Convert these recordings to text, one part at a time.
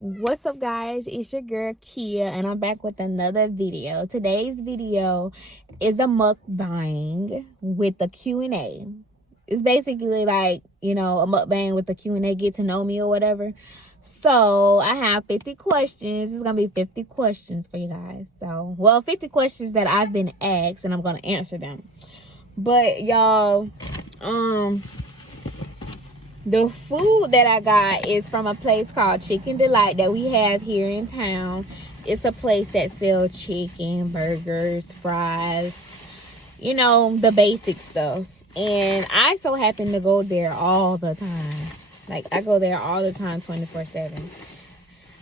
What's up, guys? It's your girl Kia, and I'm back with another video. Today's video is a mukbang with a Q&A. It's basically like, a mukbang with the Q&A, get to know me or whatever. So I have 50 questions. It's gonna be 50 questions for you guys. 50 questions that I've been asked, and I'm gonna answer them. But y'all, the food that I got is from a place called Chicken Delight that we have here in town. It's a place that sells chicken, burgers, fries, the basic stuff. And I so happen to go there all the time. Like, I go there all the time, 24/7.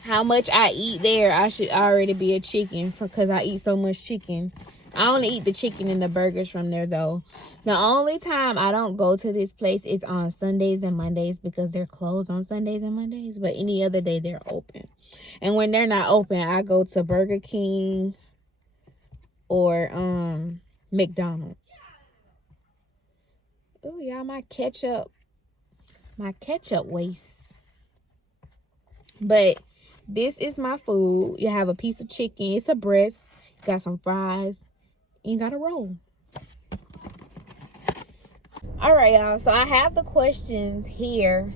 How much I eat there, I should already be a chicken because I eat so much chicken. I only eat the chicken and the burgers from there, though. The only time I don't go to this place is on Sundays and Mondays because they're closed on Sundays and Mondays. But any other day, they're open. And when they're not open, I go to Burger King or McDonald's. Oh, y'all, my ketchup waste. But this is my food. You have a piece of chicken. It's a breast. You got some fries. You got a roll. All right, y'all. So I have the questions here.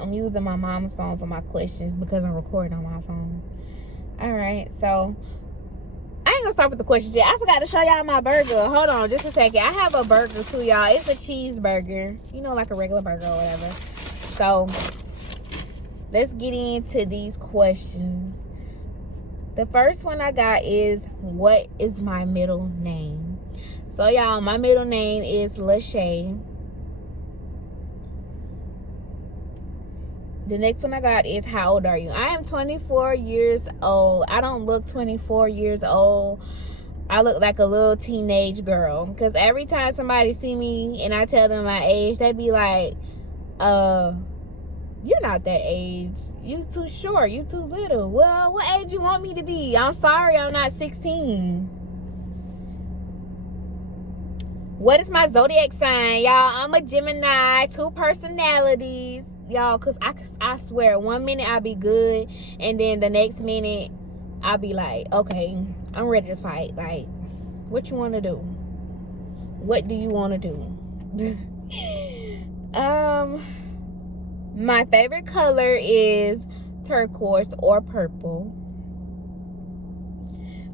I'm using my mom's phone for my questions because I'm recording on my phone. All right, so I ain't gonna start with the questions yet. I forgot to show y'all my burger. Hold on just a second. I have a burger too, y'all. It's a cheeseburger, like a regular burger or whatever. So let's get into these questions. The first one I got is, what is my middle name? So, y'all, my middle name is Lachey. The next one I got is, how old are you? I am 24 years old. I don't look 24 years old. I look like a little teenage girl. Because every time somebody see me and I tell them my age, they be like, you're not that age. You too short. You too little. Well, what age you want me to be? I'm sorry, I'm not 16. What is my zodiac sign? Y'all, I'm a Gemini, 2 personalities. Y'all, because I swear, 1 minute I'll be good, and then the next minute I'll be like, okay, I'm ready to fight. Like, what you want to do? What do you want to do? My favorite color is turquoise or purple.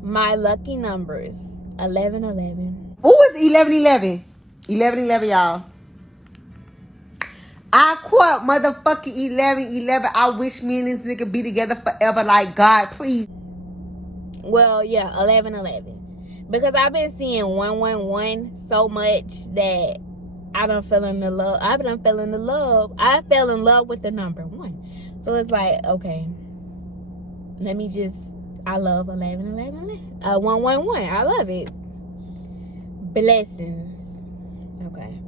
My lucky numbers, 1111. Who is 1111? 1111, y'all. I quote motherfucking 1111. I wish me and this nigga be together forever. Like, God, please. Well, yeah, 1111. Because I've been seeing 111 so much that I done fell in love. I fell in love with the number 1. So it's like, okay, I love 1111. 111. I love it. Blessings. Okay.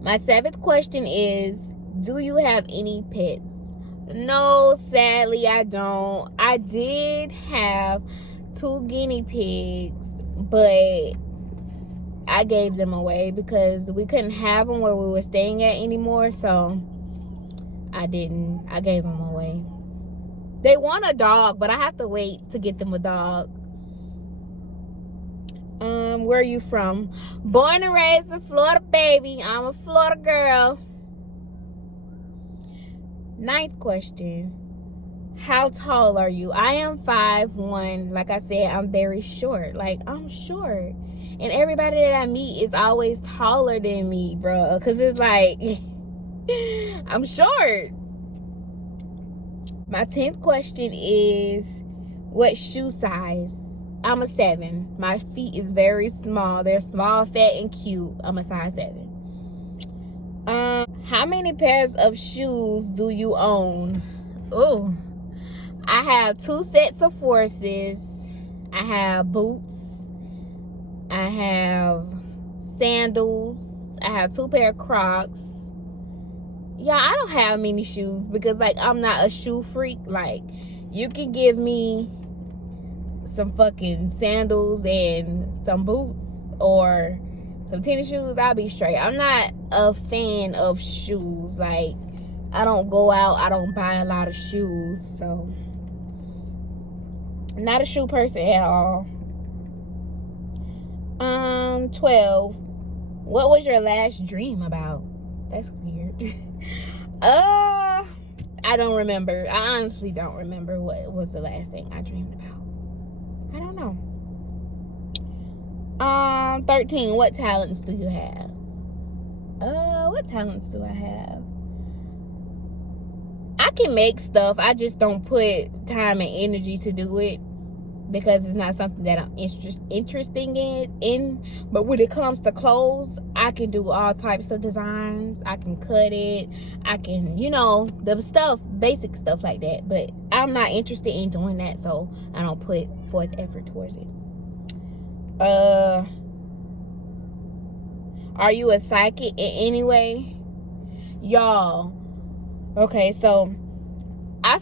My 7th question is, do you have any pets? No, sadly, I don't. I did have 2 guinea pigs, but I gave them away because we couldn't have them where we were staying at anymore, so I didn't. I gave them away. They want a dog, but I have to wait to get them a dog. Where are you from? Born and raised in Florida, baby. I'm a Florida girl. 9th question. How tall are you? I am 5'1". Like I said, I'm very short. Like, I'm short. And everybody that I meet is always taller than me, bro. Because it's like, I'm short. My 10th question is, what shoe size? I'm a 7. My feet is very small. They're small, fat, and cute. I'm a size 7. How many pairs of shoes do you own? Oh, I have 2 sets of forces. I have boots. I have sandals. I have 2 pair of Crocs. Yeah, I don't have many shoes because, like, I'm not a shoe freak. Like, you can give me some fucking sandals and some boots or some tennis shoes, I'll be straight. I'm not a fan of shoes. Like, I don't go out. I don't buy a lot of shoes. So, not a shoe person at all. 12. What was your last dream about? That's weird. I don't remember. I honestly don't remember what was the last thing I dreamed about. I don't know. 13. What talents do you have? What talents do I have? I can make stuff. I just don't put time and energy to do it because it's not something that I'm interested in. But when it comes to clothes, I can do all types of designs. I can cut it. I can, the stuff, basic stuff like that. But I'm not interested in doing that, so I don't put forth effort towards it. Are you a psychic in any way? Y'all, okay, so I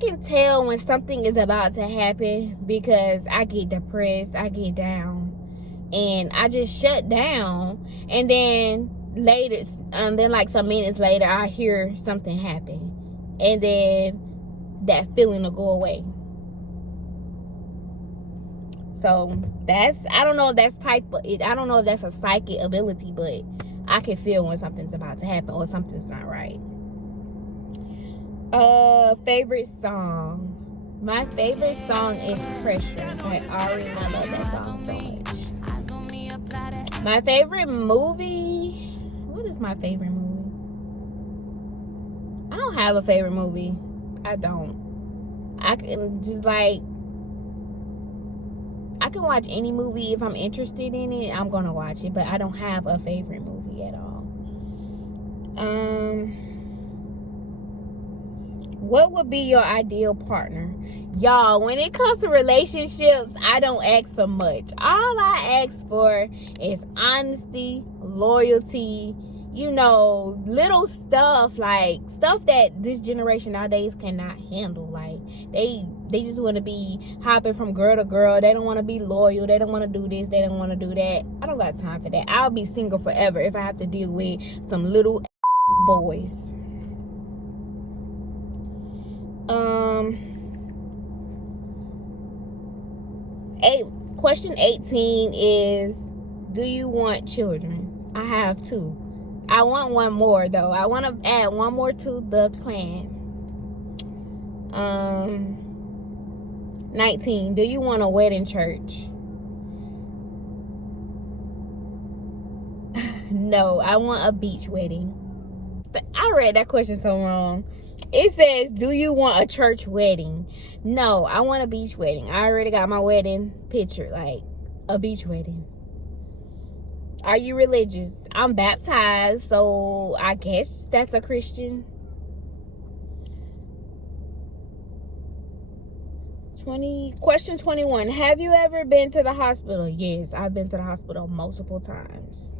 can tell when something is about to happen because I get depressed, I get down, and I just shut down. And then later, like some minutes later, I hear something happen, and then that feeling will go away. So I don't know if that's I don't know if that's a psychic ability, but I can feel when something's about to happen or something's not right. Favorite song. My favorite song is Pressure by Ari, and I love that song so much. My favorite movie. What is my favorite movie? I don't have a favorite movie. I don't. I can just I can watch any movie. If I'm interested in it, I'm gonna watch it, but I don't have a favorite movie at all. What would be your ideal partner? Y'all, when it comes to relationships, I don't ask for much. All I ask for is honesty, loyalty, little stuff, like stuff that this generation nowadays cannot handle. Like they just want to be hopping from girl to girl. They don't want to be loyal. They don't want to do this. They don't want to do that. I don't got time for that. I'll be single forever if I have to deal with some little boys. Question 18 is, do you want children? I have 2. I want one more though. I want to add one more to the plan. 19. Do you want a wedding church? No, I want a beach wedding. I read that question so wrong. It says, do you want a church wedding? No, I want a beach wedding. I already got my wedding picture, like a beach wedding. Are you religious? I'm baptized, so I guess that's a Christian. 20. Question 21. Have you ever been to the hospital? Yes, I've been to the hospital multiple times.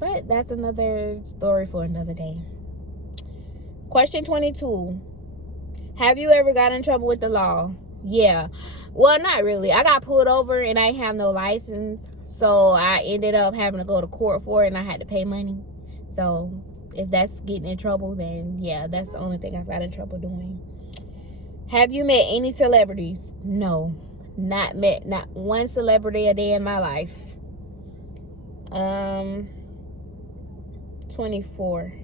But that's another story for another day. Question 22. Have you ever got in trouble with the law? Yeah. Well, not really. I got pulled over and I didn't have no license. So I ended up having to go to court for it and I had to pay money. So if that's getting in trouble, then yeah, that's the only thing I've got in trouble doing. Have you met any celebrities? No. Not one celebrity a day in my life. 24.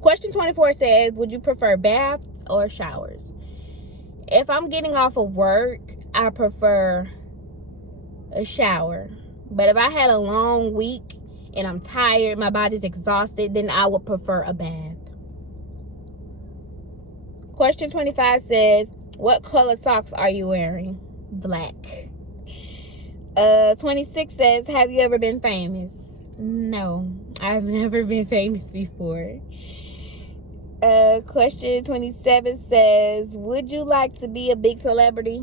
Question 24 says, would you prefer baths or showers? If I'm getting off of work, I prefer a shower. But if I had a long week and I'm tired, my body's exhausted, then I would prefer a bath. Question 25 says, what color socks are you wearing? Black. 26 says, have you ever been famous? No, I've never been famous before. Question 27 says, would you like to be a big celebrity?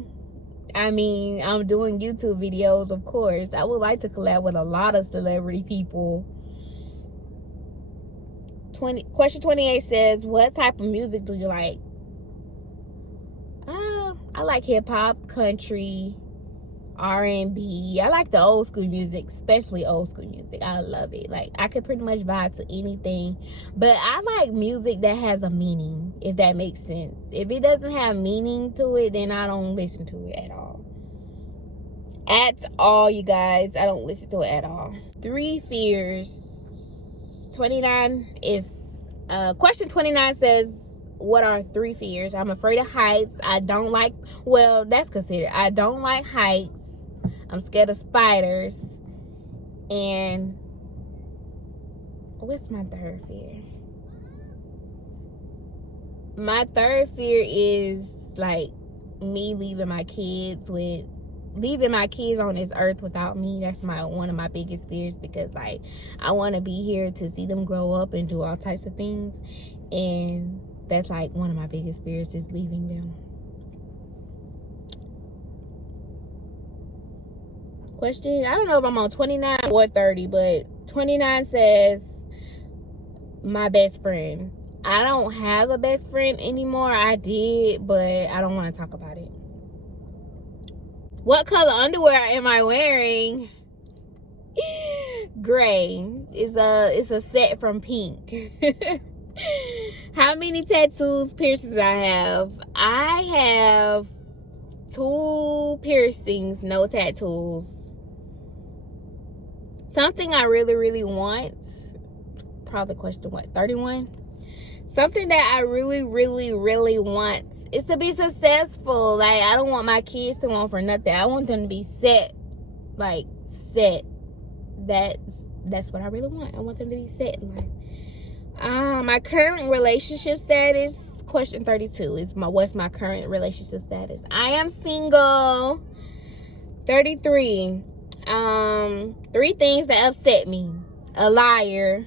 I mean, I'm doing YouTube videos, of course. I would like to collab with a lot of celebrity people. Question 28 says, what type of music do you like? I like hip-hop, country, R&B. I like the old school music, especially old school music. I love it. Like, I could pretty much vibe to anything, but I like music that has a meaning, if that makes sense. If it doesn't have meaning to it, then I don't listen to it at all. At all, you guys. I don't listen to it at all. 3 fears. 29 is question 29 says, what are 3 fears? I'm afraid of heights. I don't like, well, that's considered. I don't like heights. I'm scared of spiders. And what's my 3rd fear? My 3rd fear is like me leaving my kids on this earth without me. That's one of my biggest fears, because like I want to be here to see them grow up and do all types of things, and that's like one of my biggest fears, is leaving them. Question, I don't know if I'm on 29 or 30, but 29 says my best friend. I don't have a best friend anymore. I did, but I don't want to talk about it. What color underwear am I wearing? Gray. It's a set from Pink. How many tattoos, piercings I have? I have 2 piercings, no tattoos. Something I really, really want. Probably question what? 31? Something that I really, really, really want is to be successful. Like, I don't want my kids to want for nothing. I want them to be set. Like, set. That's what I really want. I want them to be set in life. My current relationship status, question 32 is what's my current relationship status? I am single. 33. 3 things that upset me. A liar.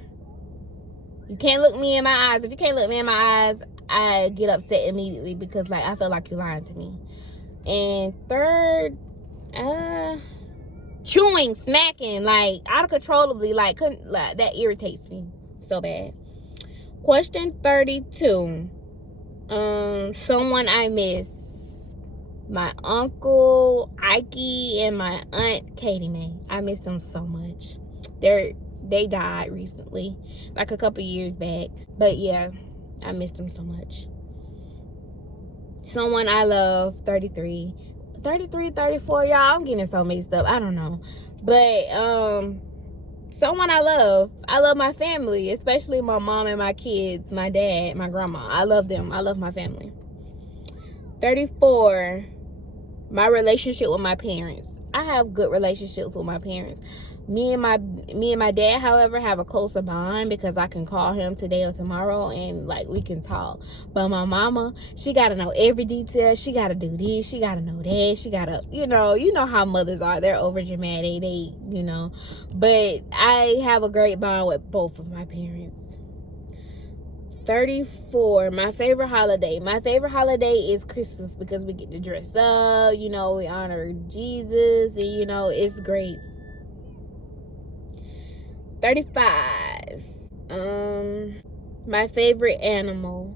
You can't look me in my eyes. If you can't look me in my eyes, I get upset immediately, because like I feel like you're lying to me. And 3rd, chewing, smacking, like uncontrollably, like that irritates me so bad. Question 32. Someone I miss. My uncle Ike and my aunt Katie Mae. I miss them so much. They died recently, like a couple years back. But yeah, I miss them so much. Someone I love, 33. 33, 34, y'all, I'm getting so mixed up. I don't know. But someone I love my family, especially my mom and my kids, my dad, my grandma. I love them. I love my family. 34, my relationship with my parents. I have good relationships with my parents. Me and my dad, however, have a closer bond, because I can call him today or tomorrow and like we can talk. But my mama, she gotta know every detail. She gotta do this. She gotta know that. She gotta, you know how mothers are. They're over dramatic. They, But I have a great bond with both of my parents. 34, my favorite holiday. My favorite holiday is Christmas, because we get to dress up. We honor Jesus, and it's great. 35. My favorite animal.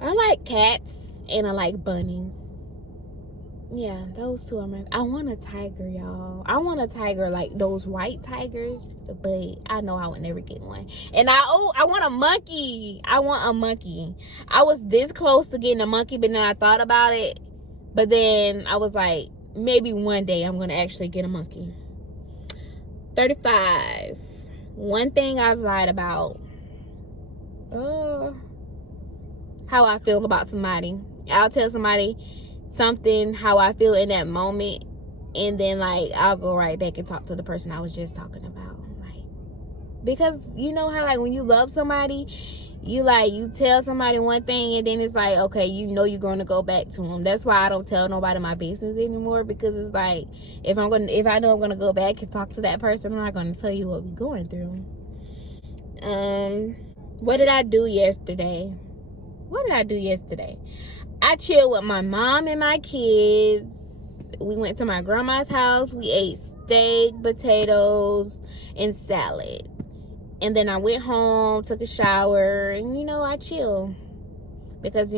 I like cats and I like bunnies. Yeah, those 2 are I want a tiger, y'all. I want a tiger, like those white tigers, but I know I would never get one. And I want a monkey. I want a monkey. I was this close to getting a monkey, but then I thought about it. But then I was like, maybe one day I'm gonna actually get a monkey. 35. One thing I've lied about. How I feel about somebody. I'll tell somebody something, how I feel in that moment, and then like I'll go right back and talk to the person I was just talking about. Like, because you know how like when you love somebody, you tell somebody one thing, and then it's like, okay, you're going to go back to them. That's why I don't tell nobody my business anymore, because it's like, if I know I'm going to go back and talk to that person, I'm not going to tell you what we're going through. What did I do yesterday? I chilled with my mom and my kids. We went to my grandma's house. We ate steak, potatoes, and salad. And then I went home, took a shower, and I chill. Because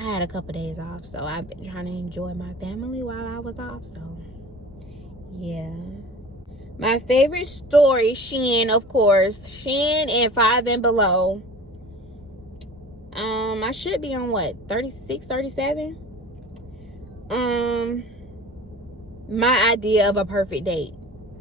I had a couple days off, so I've been trying to enjoy my family while I was off. So yeah. My favorite story, Shein, of course. Shein and 5 and Below. I should be on what, 36, 37? My idea of a perfect date.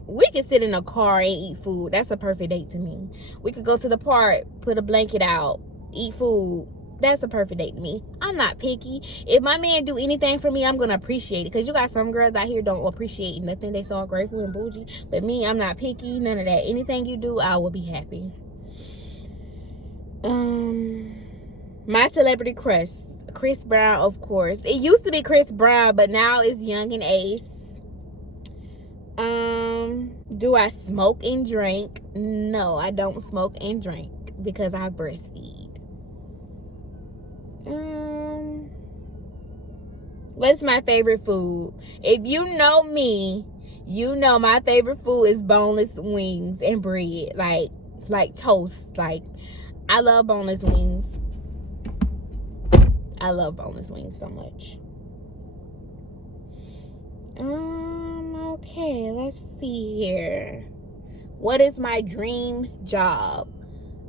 We could sit in a car and eat food. That's a perfect date to me. We could go to the park, put a blanket out, eat food. That's a perfect date to me. I'm not picky. If my man do anything for me, I'm gonna appreciate it. Because you got some girls out here don't appreciate nothing. They so grateful and bougie. But me, I'm not picky. None of that. Anything you do, I will be happy. My celebrity crush, Chris Brown, of course. It used to be Chris Brown, but now it's Young and Ace. Do I smoke and drink? No, I don't smoke and drink because I breastfeed. What's my favorite food? If you know me, you know my favorite food is boneless wings and bread, like toast. Like, I love boneless wings. I love boneless wings so much. Okay, let's see here. What is my dream job?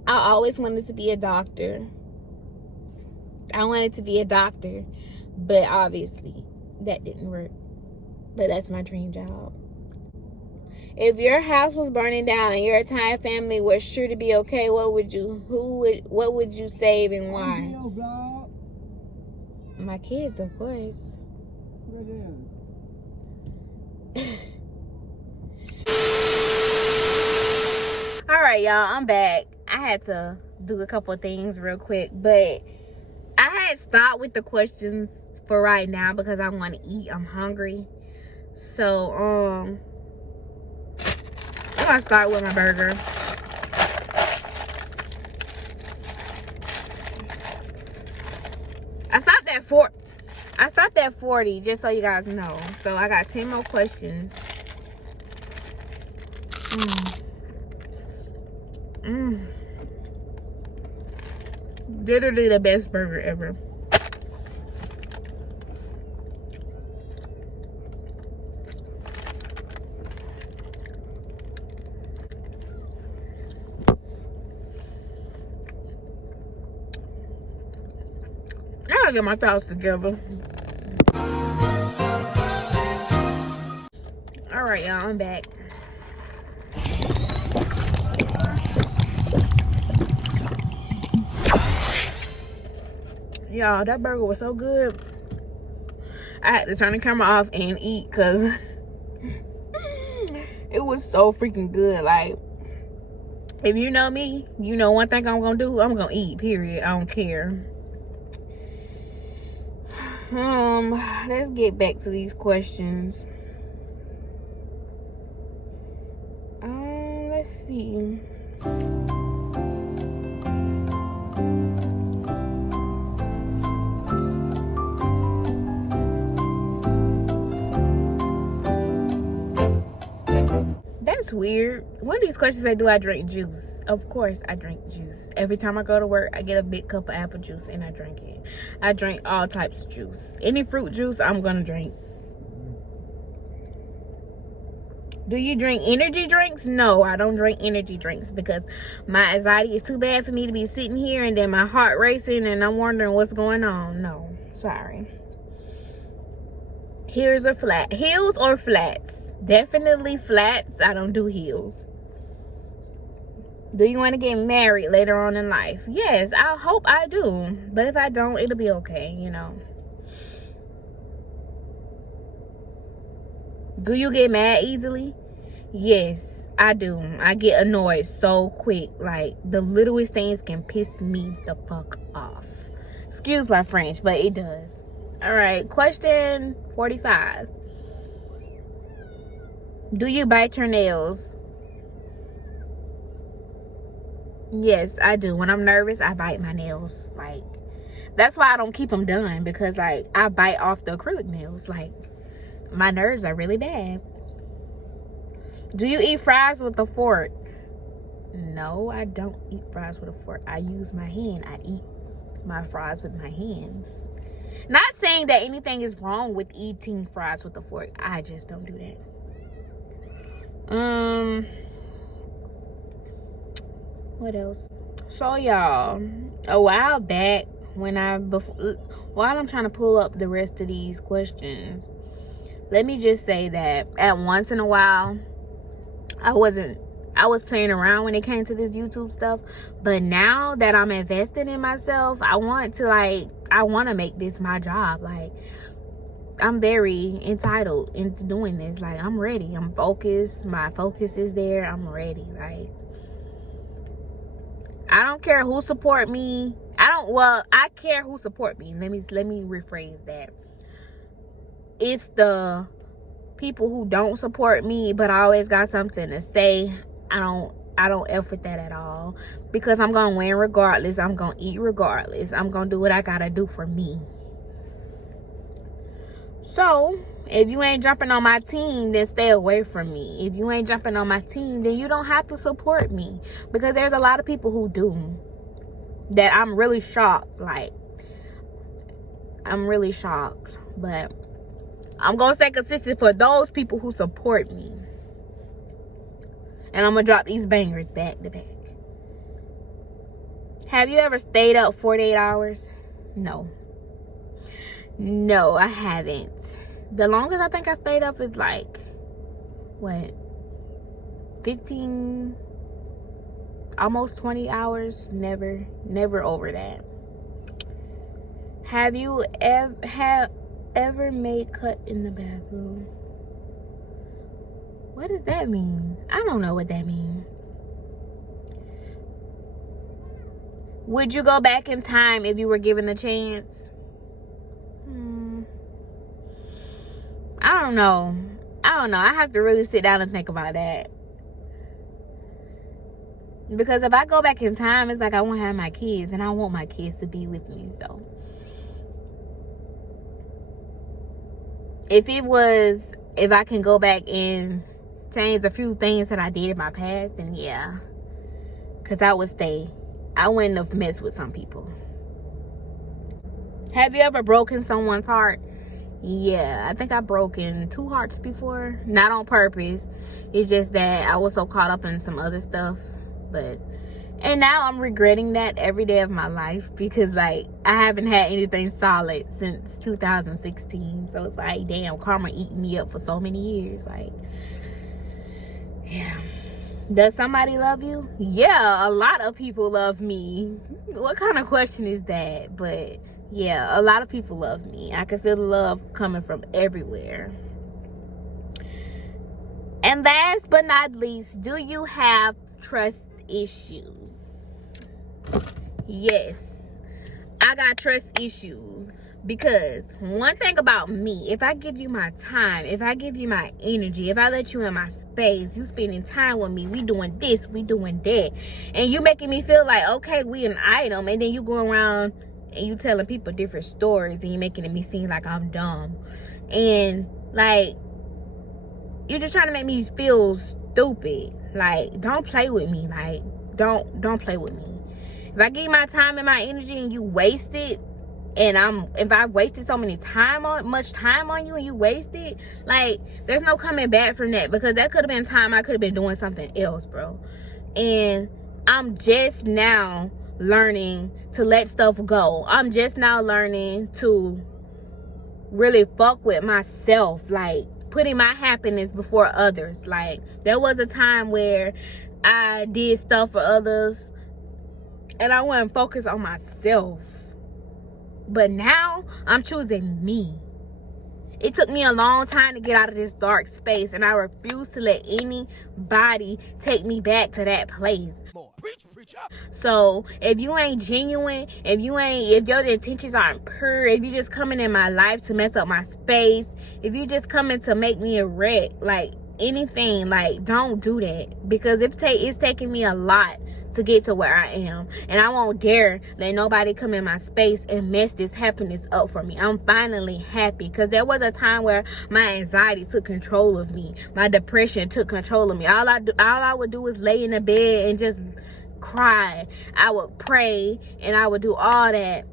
I always wanted to be a doctor. I wanted to be a doctor, but obviously that didn't work. But that's my dream job. If your house was burning down and your entire family was sure to be okay, what would you save and why? My kids, of course. All right, y'all, I'm back. I had to do a couple of things real quick, but I had stopped with the questions for right now because I want to eat. I'm hungry. So, I'm gonna start with my burger. I stopped at 40, just so you guys know. So I got 10 more questions. Literally the best burger ever. I gotta get my thoughts together. All right, y'all, I'm back. Y'all, that burger was so good. I had to turn the camera off and eat because it was so freaking good. Like, if you know me, you know one thing I'm gonna do. I'm gonna eat, period. I don't care. Let's get back to these questions. Let's see. That's weird. One of these questions say, do I drink juice? Of course I drink juice. Every time I go to work, I get a big cup of apple juice and I drink it. I drink all types of juice. Any fruit juice, I'm gonna drink. Do you drink energy drinks? No, I don't drink energy drinks because my anxiety is too bad for me to be sitting here and then my heart racing and I'm wondering what's going on. No, sorry. Heels or flats? Definitely flats. I don't do heels. Do you want to get married later on in life? Yes, I hope I do. But if I don't, it'll be okay, you know. Do you get mad easily? Yes, I do. I get annoyed so quick. Like, the littlest things can piss me the fuck off. Excuse my French, but it does. All right, question 45. Do you bite your nails? Yes, I do. When I'm nervous, I bite my nails. Like, that's why I don't keep them done, because like I bite off the acrylic nails. Like, my nerves are really bad. Do you eat fries with a fork? No, I don't eat fries with a fork. I use my hand. I eat my fries with my hands. Not saying that anything is wrong with eating fries with a fork. I just don't do that. What else? So y'all, a while back while I'm trying to pull up the rest of these questions, let me just say that at once in a while, I was playing around when it came to this YouTube stuff, but now that I'm invested in myself, I want to make this my job. Like, I'm very entitled into doing this. Like, I'm ready. I'm focused. My focus is there. I'm ready. Like, I don't care who support me. I care who support me. Let me rephrase that. It's the people who don't support me, but I always got something to say. I don't F with that at all, because I'm gonna win regardless. I'm gonna eat regardless. I'm gonna do what I gotta do for me. So if you ain't jumping on my team, then stay away from me. If you ain't jumping on my team, then you don't have to support me, because there's a lot of people who do. That I'm really shocked. Like, I'm really shocked, but I'm gonna stay consistent for those people who support me. And I'm gonna drop these bangers back to back. Have you ever stayed up 48 hours? No. No, I haven't. The longest I think I stayed up is like, what? 15, almost 20 hours. Never over that. Have you ever made cut in the bathroom? What does that mean? I don't know what that means. Would you go back in time if you were given the chance? I don't know. I have to really sit down and think about that. Because if I go back in time, it's like I won't have my kids, and I want my kids to be with me. So if I can go back and change a few things that I did in my past, then yeah. Because I wouldn't have messed with some people. Have you ever broken someone's heart? Yeah, I think I've broken 2 hearts before. Not on purpose. It's just that I was so caught up in some other stuff. And now I'm regretting that every day of my life, because like I haven't had anything solid since 2016. So it's like, damn, karma eating me up for so many years. Like, yeah. Does somebody love you? Yeah, a lot of people love me. What kind of question is that? But yeah, a lot of people love me. I can feel the love coming from everywhere. And last but not least, do you have trust issues? Yes, I got trust issues. Because one thing about me, if I give you my time, if I give you my energy, if I let you in my space, you spending time with me, we doing this, we doing that, and you making me feel like, okay, we an item, and then you go around and you telling people different stories, and you making me seem like I'm dumb, and like you're just trying to make me feel stupid. Like, don't play with me. Like, don't play with me. If I give you my time and my energy and you waste it, and if I've wasted so much time on you and you waste it, like, there's no coming back from that, because that could have been time I could have been doing something else, bro. And I'm just now learning to let stuff go. I'm just now learning to really fuck with myself, like putting my happiness before others. Like, there was a time where I did stuff for others and I wasn't focused on myself. But now I'm choosing me. It took me a long time to get out of this dark space, and I refuse to let anybody take me back to that place. So if you ain't genuine, if your intentions aren't pure, if you just coming in my life to mess up my space, if you just coming to make me a wreck, like anything, like, don't do that. Because it's taking me a lot to get to where I am, and I won't dare let nobody come in my space and mess this happiness up for me. I'm finally happy, because there was a time where my anxiety took control of me, my depression took control of me. All I would do is lay in the bed and just cry. I would pray and I would do all that,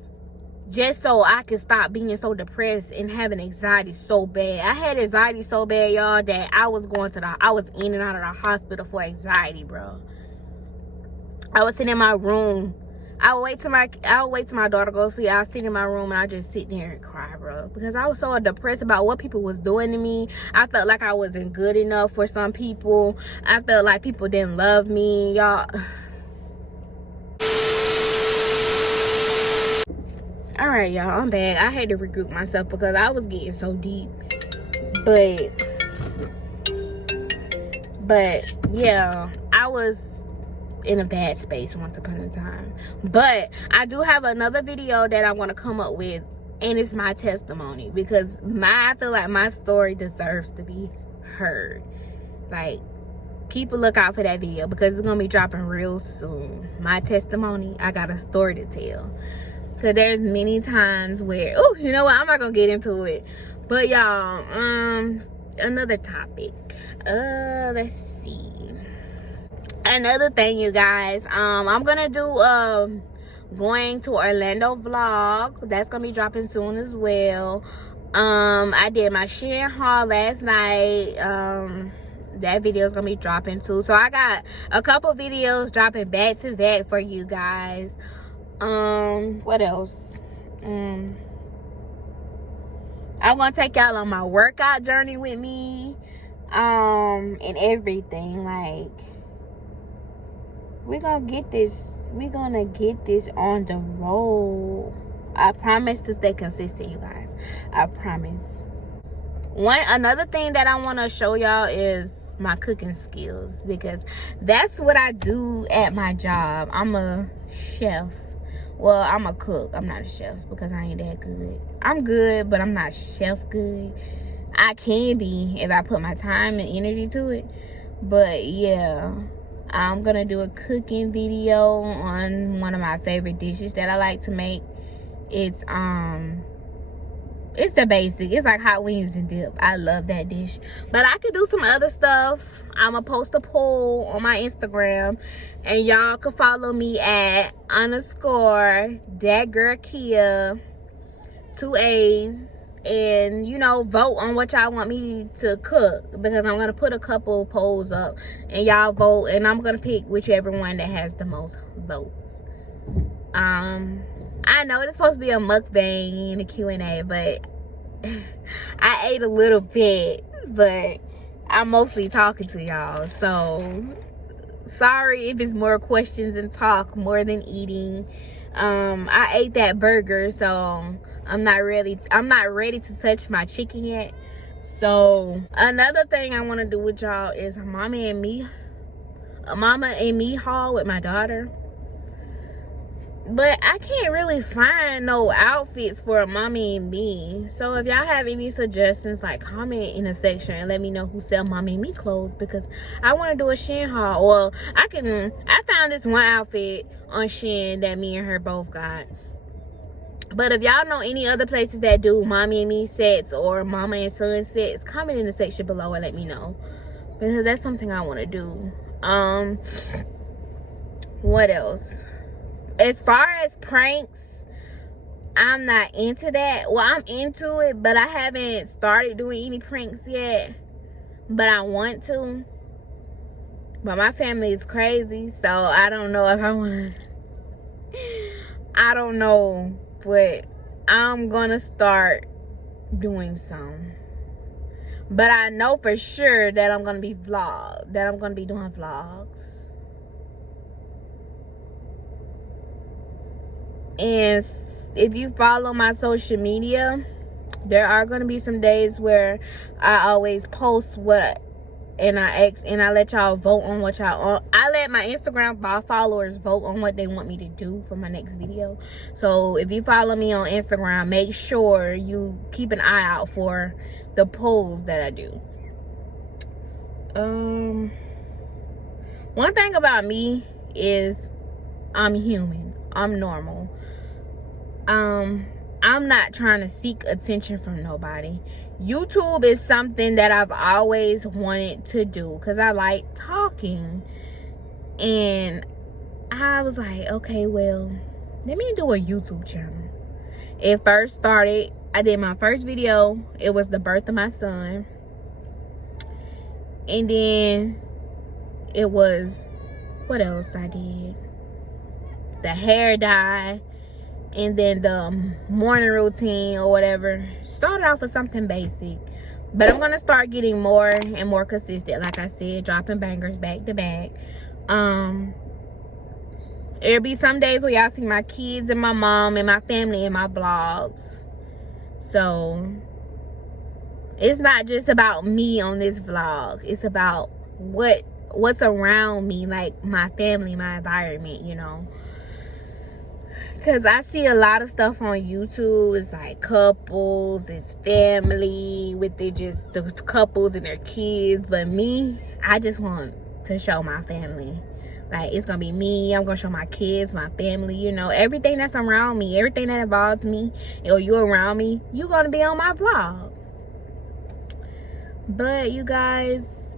just so I could stop being so depressed and having anxiety so bad. I had anxiety so bad, y'all, that I was in and out of the hospital for anxiety, bro. I was sitting in my room. I would wait till my daughter go sleep. I sit in my room and I just sit there and cry, bro, because I was so depressed about what people was doing to me. I felt like I wasn't good enough for some people. I felt like people didn't love me, y'all. All right, y'all, I'm back. I had to regroup myself because I was getting so deep. But yeah, I was in a bad space once upon a time. But I do have another video that I'm going to come up with, and it's my testimony, because I feel like my story deserves to be heard. Like, people look out for that video because it's going to be dropping real soon. My testimony, I got a story to tell. Because there's many times where, oh, you know what, I'm not going to get into it. But y'all, another topic. Let's see. Another thing, you guys, I'm gonna do going to Orlando vlog. That's gonna be dropping soon as well. I did my Shein haul last night. That video is gonna be dropping too. So I got a couple videos dropping back to back for you guys. What else? I'm gonna take y'all on my workout journey with me, and everything. Like, we're gonna get this on the road. I promise to stay consistent, you guys. I promise. Another thing that I want to show y'all is my cooking skills, because that's what I do at my job. I'm a chef. Well, I'm a cook. I'm not a chef because I ain't that good. I'm good, but I'm not chef good. I can be if I put my time and energy to it. But yeah, I'm gonna do a cooking video on one of my favorite dishes that I like to make. It's the basic. It's like hot wings and dip. I love that dish. But I could do some other stuff. I'm gonna post a poll on my Instagram, and y'all can follow me at _thatgirlkia 2 A's, and you know, vote on what y'all want me to cook, because I'm gonna put a couple polls up and y'all vote, and I'm gonna pick whichever one that has the most votes. I know it's supposed to be a mukbang and a Q&A, but I ate a little bit, but I'm mostly talking to y'all, so sorry if it's more questions and talk more than eating. I ate that burger, so I'm not ready to touch my chicken yet. So another thing I want to do with y'all is a mama and me haul with my daughter. But I can't really find no outfits for a mommy and me. So if y'all have any suggestions, like, comment in the section and let me know who sell mommy and me clothes, because I want to do a Shein haul. Well, I found this one outfit on Shein that me and her both got. But if y'all know any other places that do mommy and me sets or mama and son sets, comment in the section below and let me know, because that's something I want to do. What else? As far as pranks, I'm not into that. Well, I'm into it, but I haven't started doing any pranks yet. But I want to. But my family is crazy, so I don't know if I want to. I don't know, but I'm going to start doing some. But I know for sure that I'm going to be doing vlogs. And if you follow my social media, there are going to be some days where I always post and I let y'all vote on what y'all I let my Instagram followers vote on what they want me to do for my next video. So if you follow me on Instagram, make sure you keep an eye out for the polls that I do. One thing about me is I'm human. I'm normal. I'm not trying to seek attention from nobody. YouTube is something that I've always wanted to do because I like talking. And I was like, okay, well, let me do a YouTube channel. It first started, I did my first video. It was the birth of my son. And then it was, what else I did? The hair dye. And then the morning routine or whatever. Started off with something basic. But I'm going to start getting more and more consistent. Like I said, dropping bangers back to back. There'll be some days where y'all see my kids and my mom and my family in my vlogs. So it's not just about me on this vlog. It's about what's around me, like my family, my environment, you know. Because I see a lot of stuff on YouTube. It's like couples, it's family, with it just the couples and their kids. But me, I just want to show my family. Like, it's gonna be me. I'm gonna show my kids, my family, you know, everything that's around me, everything that involves me, or you're around me, you're gonna be on my vlog. But you guys,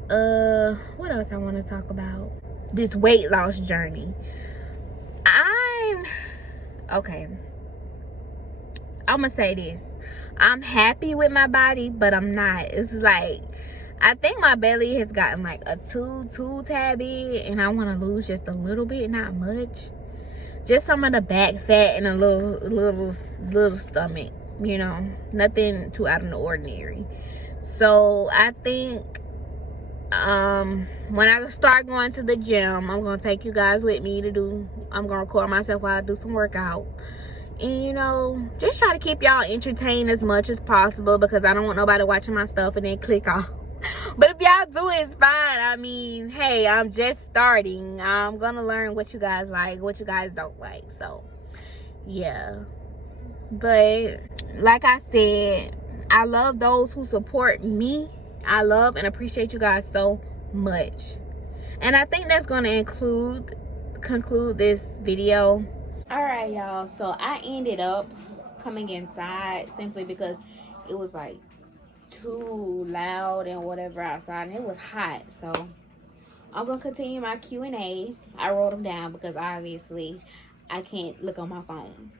what else I want to talk about? This weight loss journey. Okay, I'm gonna say this. I'm happy with my body, but I'm not. It's like, I think my belly has gotten like a too tad big, and I want to lose just a little bit, not much. Just some of the back fat and a little stomach, you know, nothing too out of the ordinary. So I think when I start going to the gym, I'm gonna take you guys with me I'm gonna record myself while I do some workout. And, you know, just try to keep y'all entertained as much as possible, because I don't want nobody watching my stuff and then click off. But if y'all do, it's fine. I mean, hey, I'm just starting. I'm gonna learn what you guys like, what you guys don't like. So yeah, but like I said, I love those who support me. I love and appreciate you guys so much. And I think that's gonna conclude this video. All right, y'all, so I ended up coming inside simply because it was like too loud and whatever outside, and it was hot. So I'm gonna continue my Q&A. I wrote them down because obviously I can't look on my phone.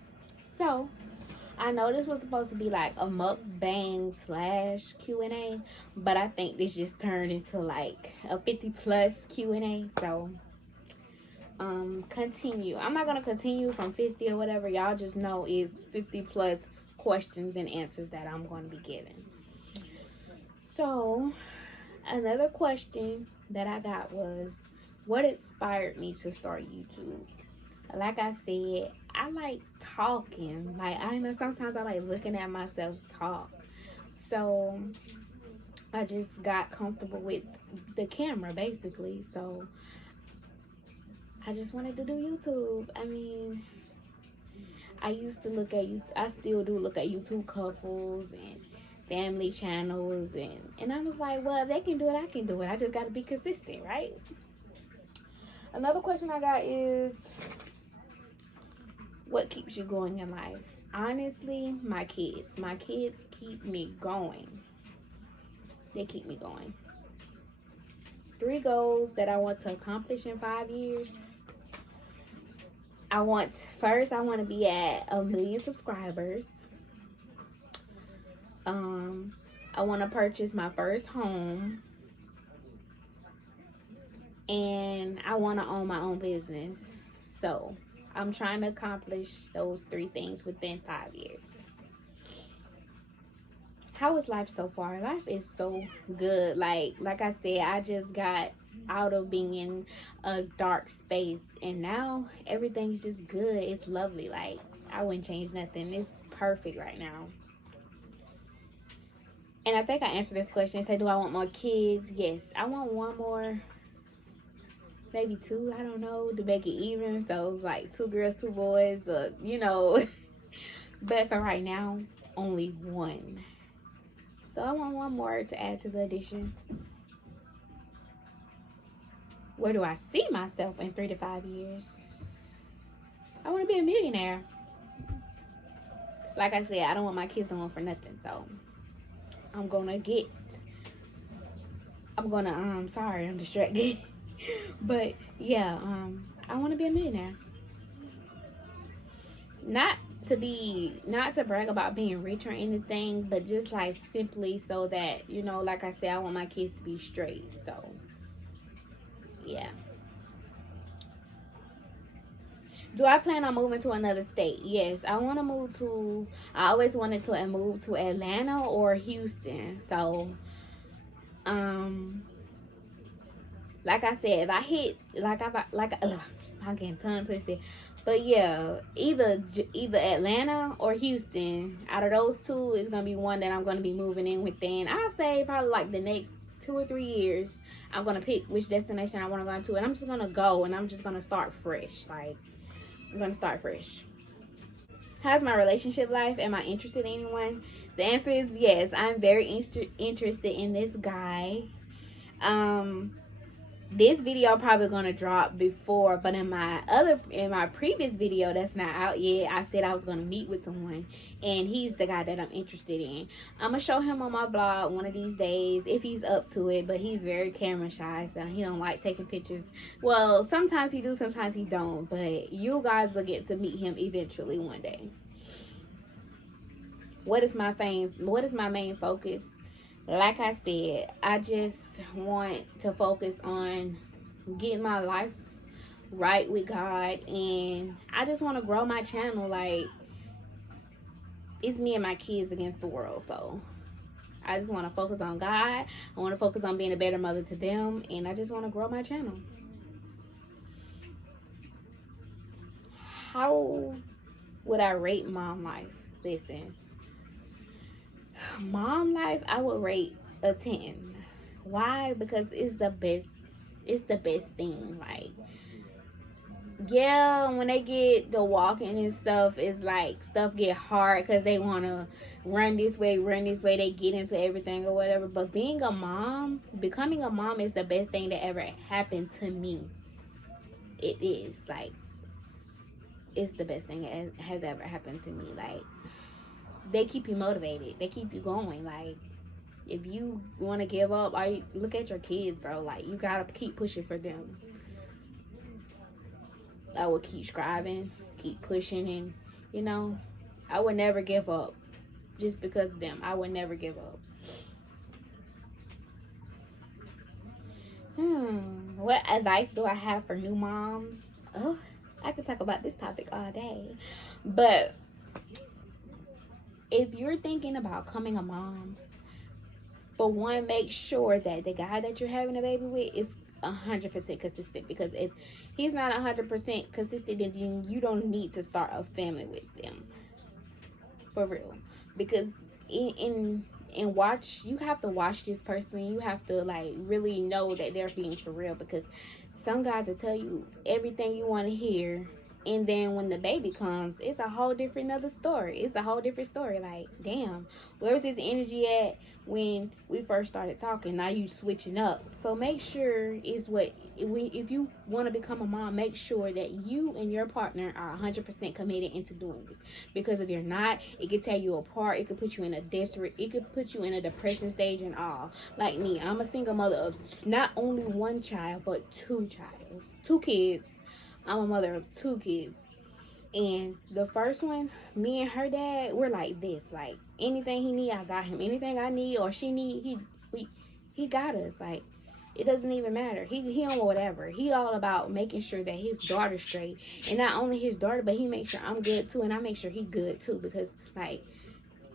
So I know this was supposed to be like a mukbang / Q&A, but I think this just turned into like a 50+ Q&A. So continue. I'm not gonna continue from 50 or whatever. Y'all just know is 50+ questions and answers that I'm going to be giving. So another question that I got was, what inspired me to start YouTube? Like I said, I like talking. Like, I know sometimes I like looking at myself talk. So I just got comfortable with the camera, basically. So I just wanted to do YouTube. I mean, I used to look at YouTube. I still do look at YouTube couples and family channels, and I was like, well, if they can do it, I can do it. I just got to be consistent, right? Another question I got is, what keeps you going in life? Honestly, my kids. My kids keep me going. They keep me going. 3 goals that I want to accomplish in 5 years. I want to be at 1 million subscribers. I want to purchase my first home, and I want to own my own business. So I'm trying to accomplish those 3 things within 5 years. How is life so far? Life is so good. Like I said, I just got out of being in a dark space, and now everything's just good. It's lovely. Like, I wouldn't change nothing. It's perfect right now. And I think I answered this question. Say, do I want more kids? Yes, I want 1 more, maybe 2. I don't know, to make it even. So it's like 2 girls, 2 boys, you know. But for right now, only 1. So I want 1 more to add to the addition. Where do I see myself in 3 to 5 years? I want to be a millionaire. Like I said, I don't want my kids to want for nothing. So I'm gonna sorry, I'm distracted. But yeah, I want to be a millionaire. Not to be, not to brag about being rich or anything, but just like simply so that, you know, like I said, I want my kids to be straight. So yeah. Do I plan on moving to another state? Yes, I want to move to, I always wanted to move to Atlanta or Houston. So like I said, if I hit, I'm getting tongue twisted, but yeah, either Atlanta or Houston. Out of those two, it's gonna be one that I'm gonna be moving in within. I'd say probably like the next 2 or 3 years. I'm gonna pick which destination I want to go to, and I'm just gonna go, and I'm just gonna start fresh. Like, I'm gonna start fresh. How's my relationship life? Am I interested in anyone? The answer is yes. I'm very interested in this guy. This video probably gonna drop before, but in my previous video that's not out yet, I said I was gonna meet with someone, and he's the guy that I'm interested in. I'm gonna show him on my blog one of these days if he's up to it, but he's very camera shy, so he don't like taking pictures. Well, sometimes he do, sometimes he don't, but you guys will get to meet him eventually one day. What is my main focus? Like I said, I just want to focus on getting my life right with God, and I just want to grow my channel. Like, it's me and my kids against the world, so I just want to focus on God. I want to focus on being a better mother to them, and I just want to grow my channel. How would I rate mom life? Listen, mom life, I would rate a 10. Why? Because it's the best thing. Like, yeah, when they get the walking and stuff, it's like stuff get hard because they want to run this way, they get into everything or whatever. But becoming a mom is the best thing that ever happened to me. It is. Like, it's the best thing that has ever happened to me. Like, they keep you motivated. They keep you going. Like, if you want to give up, look at your kids, bro. Like, you got to keep pushing for them. I would keep striving, keep pushing, and, you know, I would never give up just because of them. I would never give up. What advice do I have for new moms? Oh, I could talk about this topic all day. But if you're thinking about becoming a mom, for one, make sure that the guy that you're having a baby with is 100% consistent. Because if he's not 100% consistent, then you don't need to start a family with them. For real. Because you have to watch this person. You have to, like, really know that they're being for real. Because some guys will tell you everything you want to hear, and then when the baby comes, it's a whole different other story. It's a whole different story. Like, damn, where was his energy at when we first started talking? Now you switching up. So make sure if you want to become a mom, make sure that you and your partner are 100% committed into doing this. Because if you're not, it could tear you apart. It could put you in a depression stage and all. Like me, I'm a single mother of not only one child, but two kids. I'm a mother of 2 kids. And the first one, me and her dad, we're like this. Like, anything he need, I got him. Anything I need or she need, he got us. Like, it doesn't even matter. He on whatever. He all about making sure that his daughter's straight. And not only his daughter, but he makes sure I'm good too. And I make sure he good too. Because, like,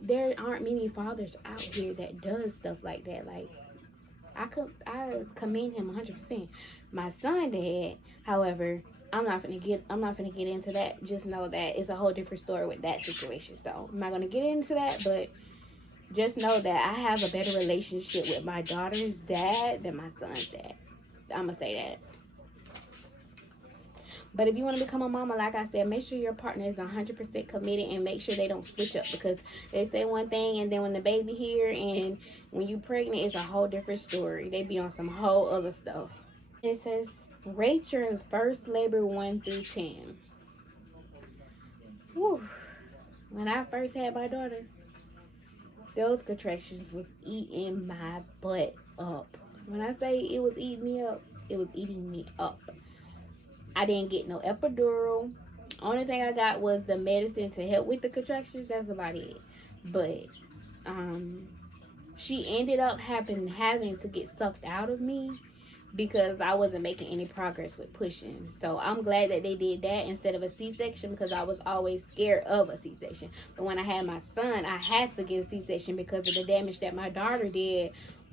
there aren't many fathers out here that does stuff like that. Like, I commend him 100%. My son dad, however, I'm not gonna get into that. Just know that it's a whole different story with that situation. So I'm not gonna get into that, but just know that I have a better relationship with my daughter's dad than my son's dad. I'm gonna say that. But if you want to become a mama, like I said, make sure your partner is 100% committed, and make sure they don't switch up, because they say one thing and then when the baby here and when you pregnant, it's a whole different story. They be on some whole other stuff. It says, rate your first labor 1 through 10. Whew. When I first had my daughter, those contractions was eating my butt up. When I say it was eating me up, it was eating me up. I didn't get no epidural. Only thing I got was the medicine to help with the contractions. That's about it. But she ended up having to get sucked out of me because I wasn't making any progress with pushing. So I'm glad that they did that instead of a C-section, because I was always scared of a C-section. But when I had my son, I had to get a C-section because of the damage that my daughter did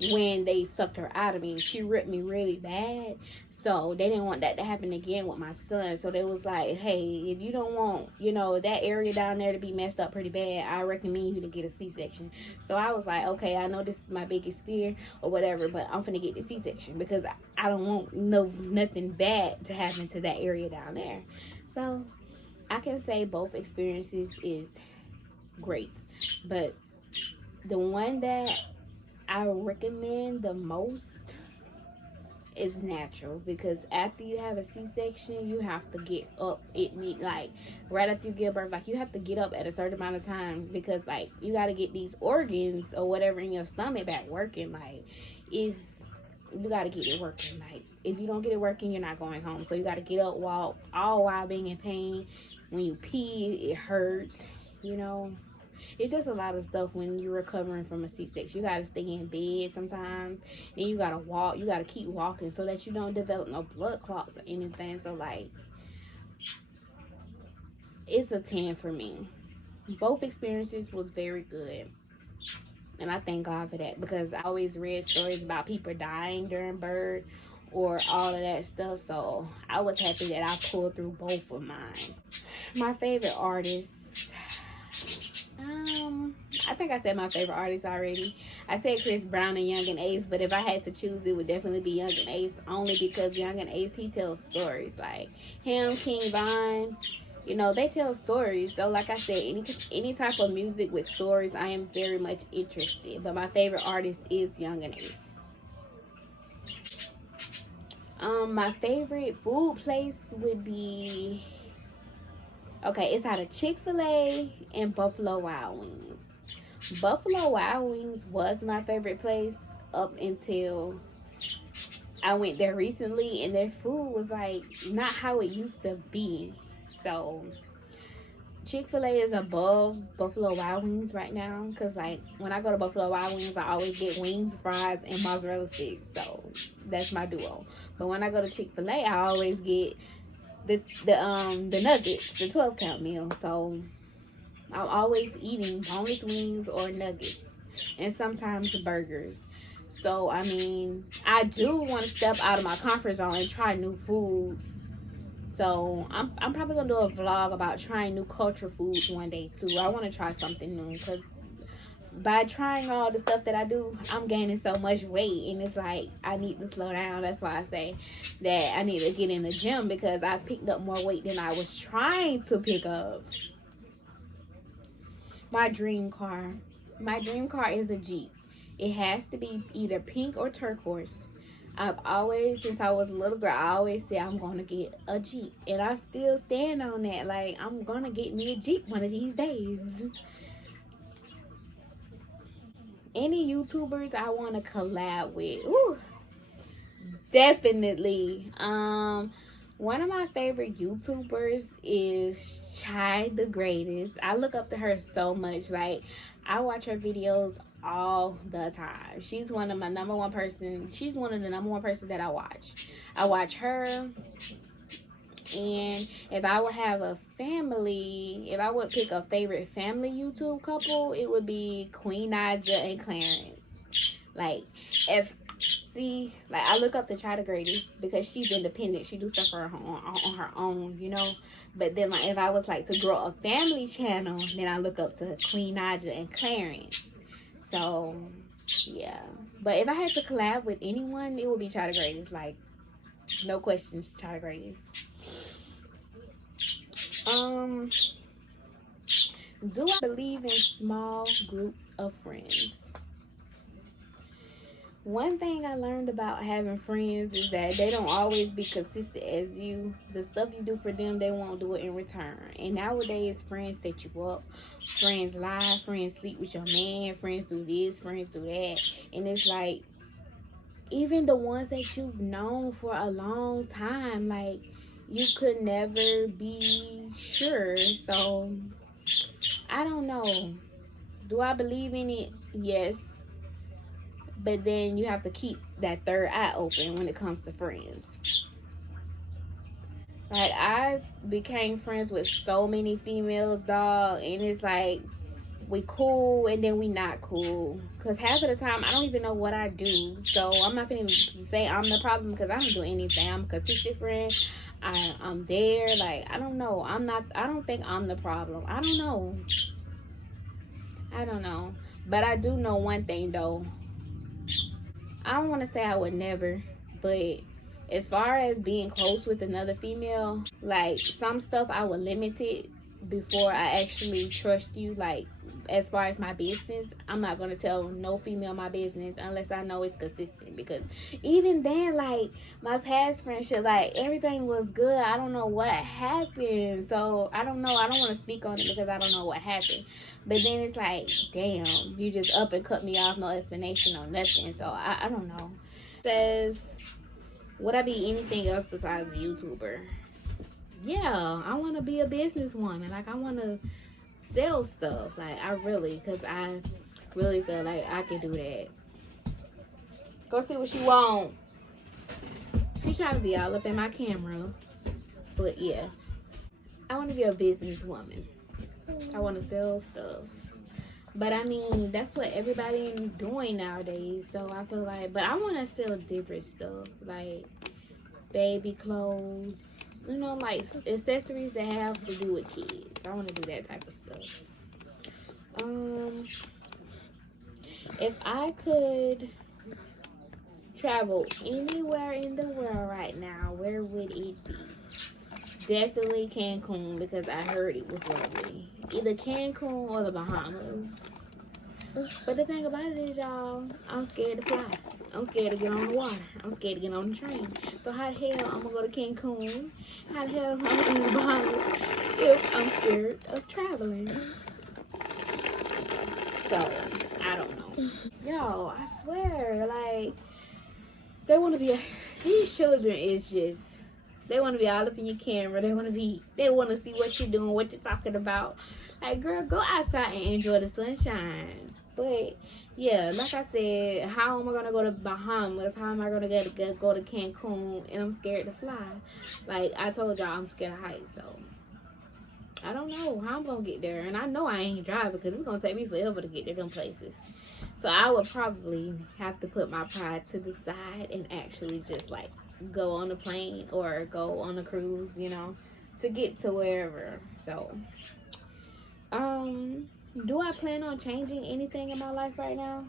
when they sucked her out of me. She ripped me really bad. So they didn't want that to happen again with my son. So they was like, hey, if you don't want, you know, that area down there to be messed up pretty bad, I recommend you to get a C-section. So I was like, okay, I know this is my biggest fear or whatever, but I'm finna get the C-section because I don't want nothing bad to happen to that area down there. So I can say both experiences is great. But the one that I recommend the most is natural, because after you have a C-section, you have to get up. Like right after you give birth, like you have to get up at a certain amount of time, because like you got to get these organs or whatever in your stomach back working. Like you got to get it working. Like if you don't get it working, you're not going home. So you got to get up, walk, all while being in pain. When you pee, it hurts, you know. It's just a lot of stuff when you're recovering from a C-section. You got to stay in bed sometimes. And you got to walk. You got to keep walking so that you don't develop no blood clots or anything. So, like, it's a 10 for me. Both experiences was very good. And I thank God for that, because I always read stories about people dying during birth or all of that stuff. So, I was happy that I pulled through both of mine. My favorite artist. I think I said my favorite artist already. I said Chris Brown and Young and Ace, but if I had to choose, it would definitely be Young and Ace, only because Young and Ace, he tells stories. Like him, King Von, you know, they tell stories. So like I said, any type of music with stories, I am very much interested. But my favorite artist is Young and Ace. My favorite food place would be, okay, it's out of Chick-fil-A and Buffalo Wild Wings. Buffalo Wild Wings was my favorite place up until I went there recently, and their food was like not how it used to be. So Chick-fil-A is above Buffalo Wild Wings right now, because like when I go to Buffalo Wild Wings, I always get wings, fries, and mozzarella sticks. So that's my duo. But when I go to Chick-fil-A, I always get the nuggets, the 12 count meal. So I'm always eating boneless wings or nuggets, and sometimes burgers. So I mean, I do want to step out of my comfort zone and try new foods. So I'm probably gonna do a vlog about trying new culture foods one day too. I want to try something new, because by trying all the stuff that I do, I'm gaining so much weight, and it's like I need to slow down. That's why I say that I need to get in the gym, because I picked up more weight than I was trying to pick up. My dream car is a Jeep. It has to be either pink or turquoise. I've always, since I was a little girl, I always say I'm gonna get a Jeep, and I still stand on that. Like, I'm gonna get me a Jeep one of these days. Any YouTubers I want to collab with? Ooh, definitely. One of my favorite YouTubers is Chai the Greatest. I look up to her so much. Like, I watch her videos all the time. She's one of my number one person. She's one of the number one person that I watch. I watch her. And if I would have a family, if I would pick a favorite family YouTube couple, it would be Queen Naja and Clarence. Like, I look up to Chai the Greatest because she's independent. She do stuff on her own, you know. But then, like, if I was like to grow a family channel, then I look up to Queen Naja and Clarence. So, yeah. But if I had to collab with anyone, it would be Chai the Greatest. Like, no questions, Chai the Greatest. Do I believe in small groups of friends? One thing I learned about having friends is that they don't always be consistent as you. The stuff you do for them, they won't do it in return. And nowadays, friends set you up. Friends lie, friends sleep with your man, friends do this, friends do that. And it's like, even the ones that you've known for a long time, like, you could never be sure. So I don't know. Do I believe in it? Yes. But then you have to keep that third eye open when it comes to friends. Like, I've became friends with so many females, dog, and it's like, we cool and then we not cool. Because half of the time, I don't even know what I do. So I'm not gonna even say I'm the problem because I don't do anything. I'm a consistent friend. I'm there. Like, I don't know. I don't think I'm the problem. I don't know. But I do know one thing, though. I don't want to say I would never, but as far as being close with another female, like, some stuff I would limit it before I actually trust you. Like, as far as my business, I'm not going to tell no female my business unless I know it's consistent. Because even then, like, my past friendship, like, everything was good. I don't know what happened. So, I don't know. I don't want to speak on it because I don't know what happened. But then it's like, damn, you just up and cut me off, no explanation or nothing. So, I don't know. It says, would I be anything else besides a YouTuber? Yeah, I want to be a businesswoman. Like, I want to sell stuff. Like, because I really feel like I can do that. Go see what she want. She trying to be all up in my camera. But yeah, I want to be a businesswoman. I want to sell stuff. But I mean, that's what everybody doing nowadays. So I feel like, but I want to sell different stuff. Like baby clothes. You know, like accessories that have to do with kids. I want to do that type of stuff. If I could travel anywhere in the world right now, where would it be? Definitely Cancun, because I heard it was lovely. Either Cancun or the Bahamas. But the thing about it is, y'all, I'm scared to fly. I'm scared to get on the water. I'm scared to get on the train. So how the hell I'm gonna go to Cancun? How the hell I'm gonna go to the Bahamas if I'm scared of traveling? So I don't know. Yo, I swear, like, they want to be these children is just, they want to be all up in your camera. They want to see what you're doing, what you're talking about. Like, girl, go outside and enjoy the sunshine. But yeah, like I said, how am I gonna go to Bahamas? How am I gonna go to Cancun? And I'm scared to fly. Like I told y'all, I'm scared of heights. So I don't know how I'm gonna get there. And I know I ain't driving because it's gonna take me forever to get to them places. So I would probably have to put my pride to the side and actually just like go on a plane or go on a cruise, you know, to get to wherever. So do I plan on changing anything in my life right now?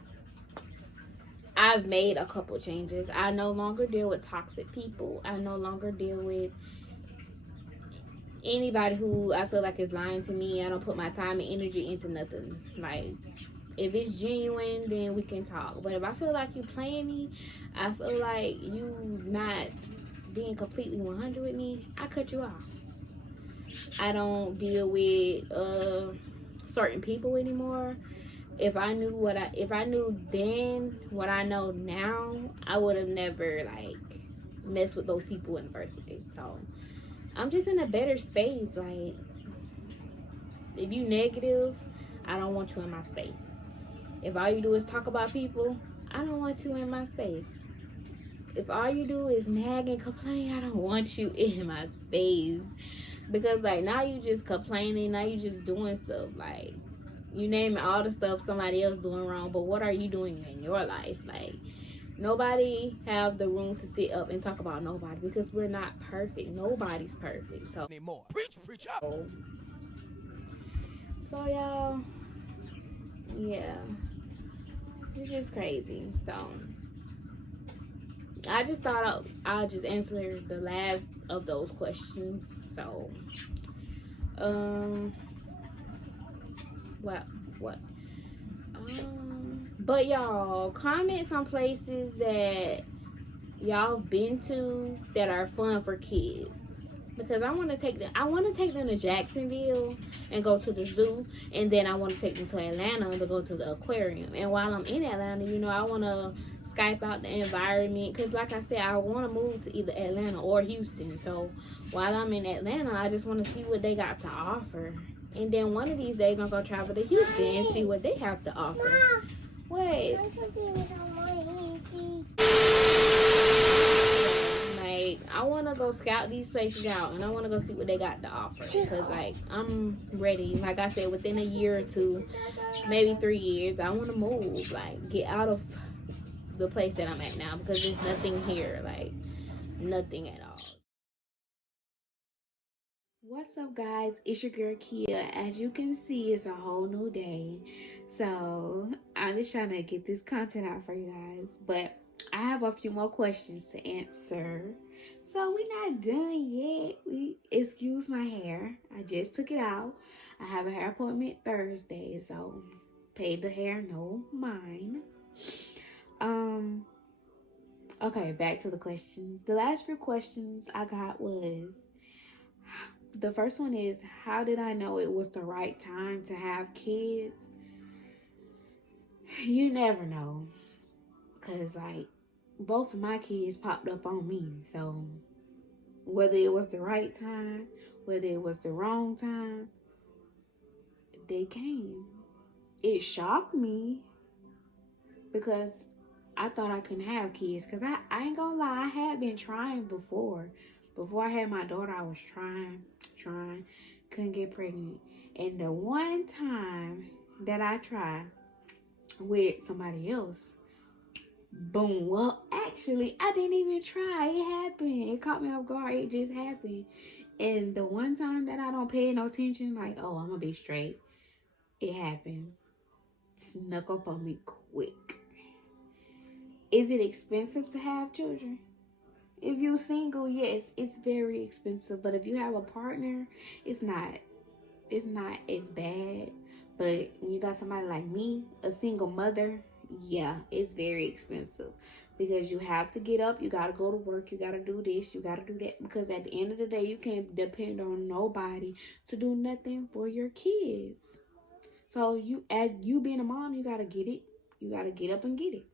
I've made a couple changes. I no longer deal with toxic people. I no longer deal with anybody who I feel like is lying to me. I don't put my time and energy into nothing. Like, if it's genuine, then we can talk. But if I feel like you playing me, I feel like you not being completely 100 with me, I cut you off. I don't deal with certain people anymore. If I knew then what I know now, I would have never like messed with those people in the first place. So I'm just in a better space. Like, if you negative, I don't want you in my space. If all you do is talk about people, I don't want you in my space. If all you do is nag and complain, I don't want you in my space. Because like, now you just complaining, now you just doing stuff. Like, you name all the stuff somebody else doing wrong, but what are you doing in your life? Like, nobody have the room to sit up and talk about nobody because we're not perfect. Nobody's perfect. So Preach up. So y'all, yeah, it's just crazy. So I just thought I'll just answer the last of those questions. So what but y'all, comment some places that y'all been to that are fun for kids, because I want to take them to Jacksonville and go to the zoo, and then I want to take them to Atlanta to go to the aquarium. And while I'm in Atlanta, you know, I want to Skype out the environment. Because like I said, I want to move to either Atlanta or Houston. So while I'm in Atlanta, I just want to see what they got to offer. And then one of these days, I'm going to travel to Houston and see what they have to offer. Wait. Like, I want to go scout these places out, and I want to go see what they got to offer, because like, I'm ready. Like I said, within a year or two, maybe 3 years, I want to move, like, get out of the place that I'm at now, because there's nothing here, like, nothing at all. What's up, guys? It's your girl Kia. As you can see, it's a whole new day, so I'm just trying to get this content out for you guys, but I have a few more questions to answer. So we're not done yet. Excuse my hair. I just took it out. I have a hair appointment Thursday, so pay the hair, no mine. Okay, back to the questions. The last few questions I got was, the first one is, how did I know it was the right time to have kids? You never know, because like, both of my kids popped up on me. So whether it was the right time, whether it was the wrong time, they came. It shocked me because I thought I couldn't have kids. Because I ain't gonna lie, I had been trying before. Before I had my daughter, I was trying, couldn't get pregnant. And the one time that I tried with somebody else, boom. Well, actually, I didn't even try. It happened. It caught me off guard. It just happened. And the one time that I don't pay no attention, like, oh, I'm gonna be straight, it happened. Snuck up on me quick. Is it expensive to have children? If you're single, yes, it's very expensive. But if you have a partner, it's not as bad. But when you got somebody like me, a single mother, yeah, it's very expensive, because you have to get up, you got to go to work, you got to do this, you got to do that, because at the end of the day, you can't depend on nobody to do nothing for your kids. So you being a mom, you got to get it. You got to get up and get it.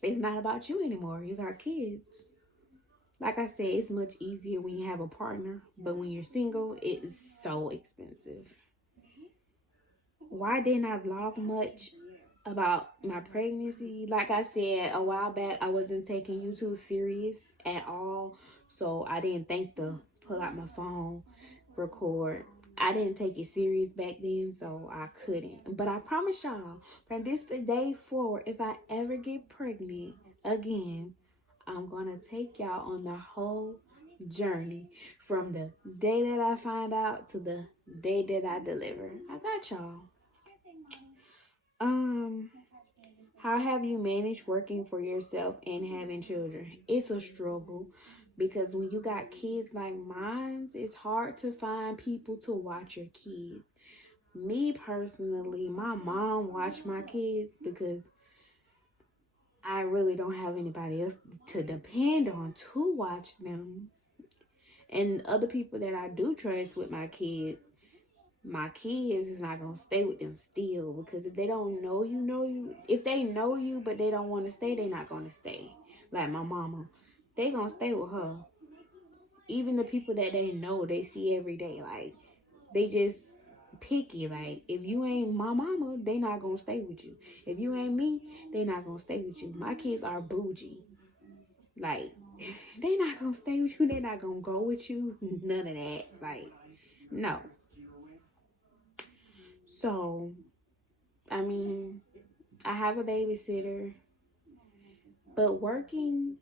It's not about you anymore. You got kids. Like I said, it's much easier when you have a partner, but when you're single, it is so expensive. Why didn't I vlog much about my pregnancy? Like I said a while back, I wasn't taking YouTube serious at all, so I didn't think to pull out my phone, record. I didn't take it serious back then, so I couldn't. But I promise y'all, from this day forward, if I ever get pregnant again, I'm gonna take y'all on the whole journey, from the day that I find out to the day that I deliver. I got y'all. How have you managed working for yourself and having children? It's a struggle, because when you got kids like mine, it's hard to find people to watch your kids. Me personally, my mom watched my kids because I really don't have anybody else to depend on to watch them. And other people that I do trust with my kids is not going to stay with them still, because if they don't know you, if they know you but they don't want to stay, they're not going to stay. Like my mama, they going to stay with her. Even the people that they know, they see every day, like, they just picky. Like, if you ain't my mama, they not going to stay with you. If you ain't me, they not going to stay with you. My kids are bougie. Like, they not going to stay with you. They not going to go with you. None of that. Like, no. So, I mean, I have a babysitter, but working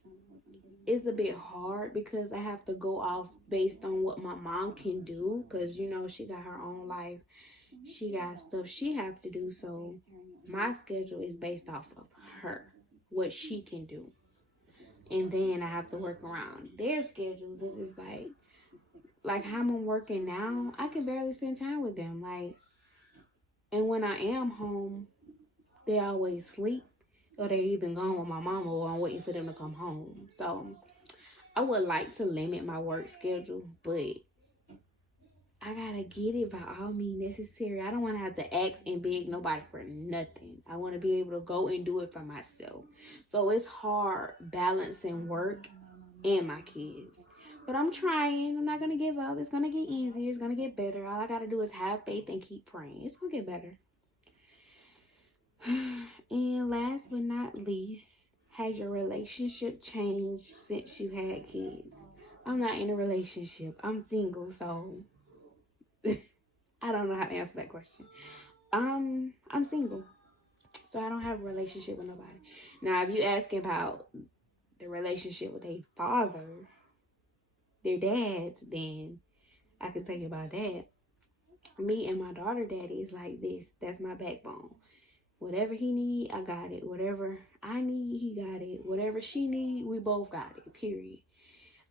is a bit hard because I have to go off based on what my mom can do, because, you know, she got her own life. She got stuff she have to do, so my schedule is based off of her, what she can do. And then I have to work around their schedule, because it's like how I'm working now, I can barely spend time with them. Like, and when I am home, they always sleep, or they either gone with my mama, or I'm waiting for them to come home. So I would like to limit my work schedule, but I gotta get it by all means necessary. I don't want to have to ask and beg nobody for nothing. I want to be able to go and do it for myself. So it's hard balancing work and my kids. But I'm trying. I'm not going to give up. It's going to get easier. It's going to get better. All I got to do is have faith and keep praying. It's going to get better. And last but not least, has your relationship changed since you had kids? I'm not in a relationship. I'm single, so I don't know how to answer that question. I'm single, so I don't have a relationship with nobody. Now, if you ask about the relationship with their father, their dads, then I can tell you about that. Me and my daughter daddy is like this. That's my backbone. Whatever he need, I got it. Whatever I need, he got it. Whatever she need, we both got it, period.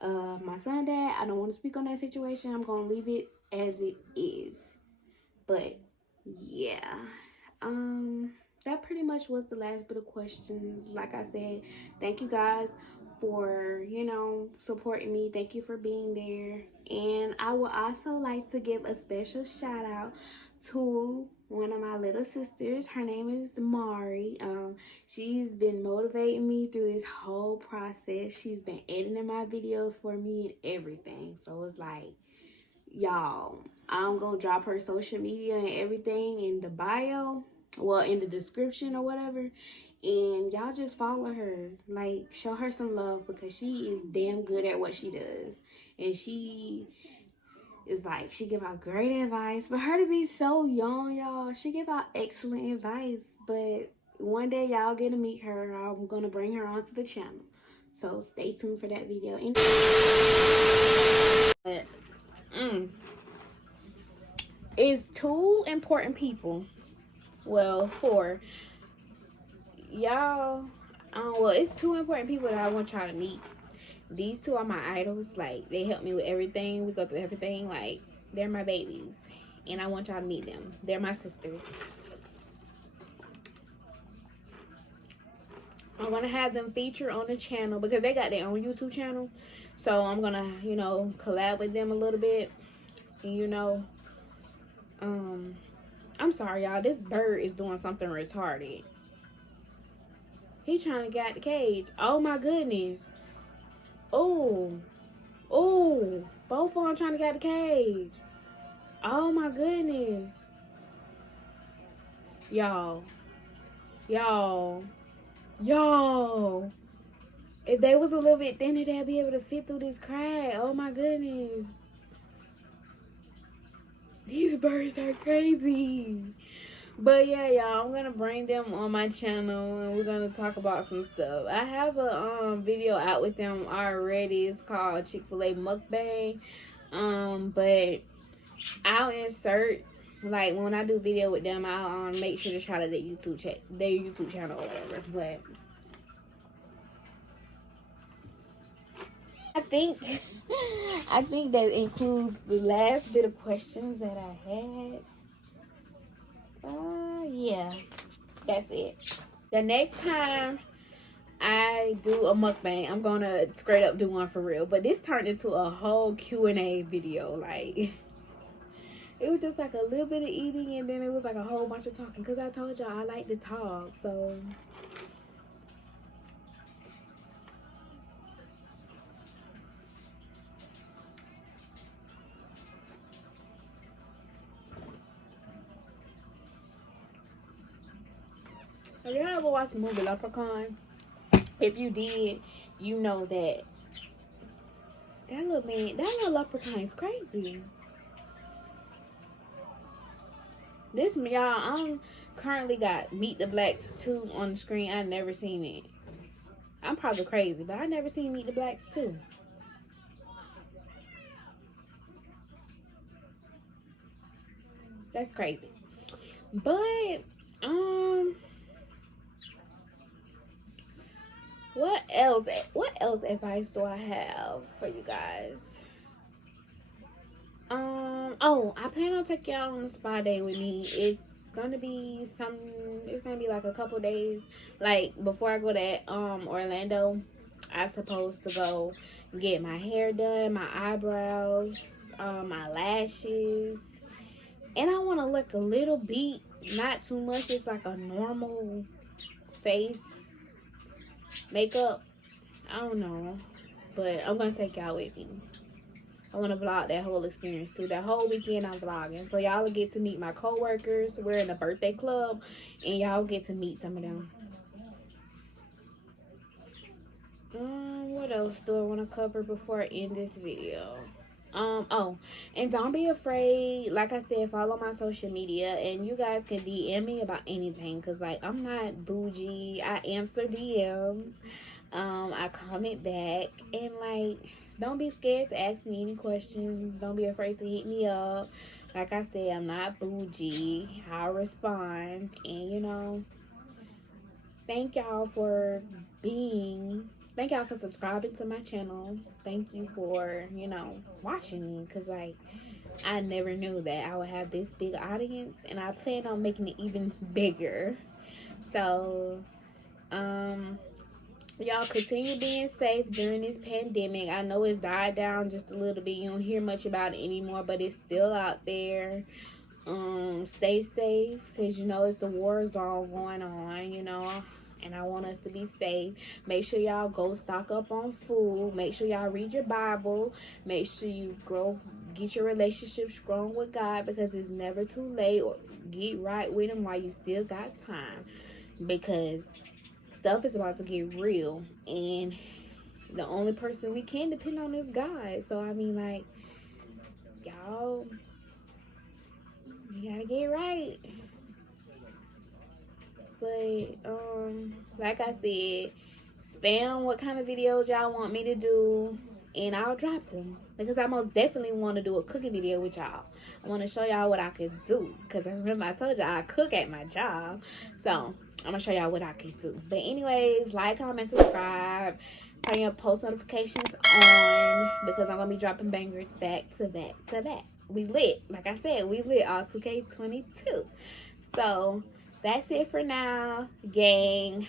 My son dad, I don't want to speak on that situation. I'm going to leave it as it is. But yeah, that pretty much was the last bit of questions. Like I said, thank you guys for, supporting me. Thank you for being there. And I would also like to give a special shout out to one of my little sisters. Her name is Mari. She's been motivating me through this whole process. She's been editing my videos for me and everything. So it's like, y'all, I'm gonna drop her social media and everything in the bio, well, in the description or whatever, and y'all just follow her. Like, show her some love, because she is damn good at what she does. And she is like, she give out great advice. For her to be so young, y'all, she give out excellent advice. But one day y'all get to meet her. I'm gonna bring her onto the channel, so stay tuned for that video. It's two important people, well, four, y'all. Well, it's two important people that I want y'all to meet. These two are my idols. Like, they help me with everything. We go through everything. Like, they're my babies, and I want y'all to meet them. They're my sisters. I'm gonna have them feature on the channel because they got their own YouTube channel. So I'm gonna, collab with them a little bit. And, I'm sorry, y'all. This bird is doing something retarded. He trying to get out the cage. Oh my goodness. Oh, both of them trying to get out the cage. Oh my goodness. Y'all. If they was a little bit thinner, they'd be able to fit through this crack. Oh my goodness. These birds are crazy. But yeah, y'all, I'm gonna bring them on my channel and we're gonna talk about some stuff. I have a video out with them already. It's called Chick-fil-A Mukbang. But I'll insert, like, when I do video with them, I'll make sure to shout out their YouTube channel or whatever. But I think that includes the last bit of questions that I had. Yeah, that's it. The next time I do a mukbang, I'm gonna straight up do one for real. But this turned into a whole Q&A video. Like, it was just like a little bit of eating, and then it was like a whole bunch of talking. Because I told y'all I like to talk, so... Have you ever watched the movie Leprechaun? If you did, you know that little leprechaun is crazy. This, y'all, I'm currently got Meet the Blacks 2 on the screen. I've never seen it. I'm probably crazy, but I never seen Meet the Blacks 2. That's crazy. But, what else advice do I have for you guys? I plan on taking y'all on a spa day with me. It's gonna be like a couple days. Like, before I go to Orlando, I supposed to go get my hair done, my eyebrows, my lashes, and I want to look a little beat, not too much. It's like a normal face makeup. I don't know, but I'm gonna take y'all with me. I want to vlog that whole experience too. That whole weekend I'm vlogging, so y'all will get to meet my co-workers. We're in a birthday club, and y'all get to meet some of them. What else do I want to cover before I end this video? Oh, and don't be afraid. Like I said, follow my social media, and you guys can DM me about anything, because like I'm not bougie. I answer DMs. I comment back, and like, don't be scared to ask me any questions. Don't be afraid to hit me up. Like I said, I'm not bougie. I'll respond. And you know, thank y'all for subscribing to my channel. Thank you for, you know, watching me, because like I never knew that I would have this big audience, and I plan on making it even bigger. So y'all continue being safe during this pandemic. I know it's died down just a little bit. You don't hear much about it anymore, but it's still out there. Stay safe, because you know it's a war zone going on, you know, and I want us to be safe. Make sure y'all go stock up on food. Make sure y'all read your Bible. Make sure you get your relationship strong with God, because it's never too late. Or get right with him while you still got time, because stuff is about to get real, and the only person we can depend on is God. So I mean, like, y'all, you gotta get right. But like I said, spam what kind of videos y'all want me to do, and I'll drop them, because I most definitely want to do a cooking video with y'all. I want to show y'all what I can do, because I remember I told y'all I cook at my job, so I'm gonna show y'all what I can do. But anyways, like, comment, subscribe, turn your post notifications on, because I'm gonna be dropping bangers back to back to back. We lit. Like I said, we lit all 2K22. So that's it for now, gang.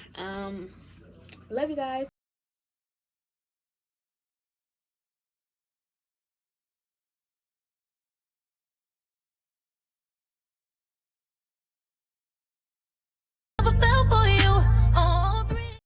Love you guys.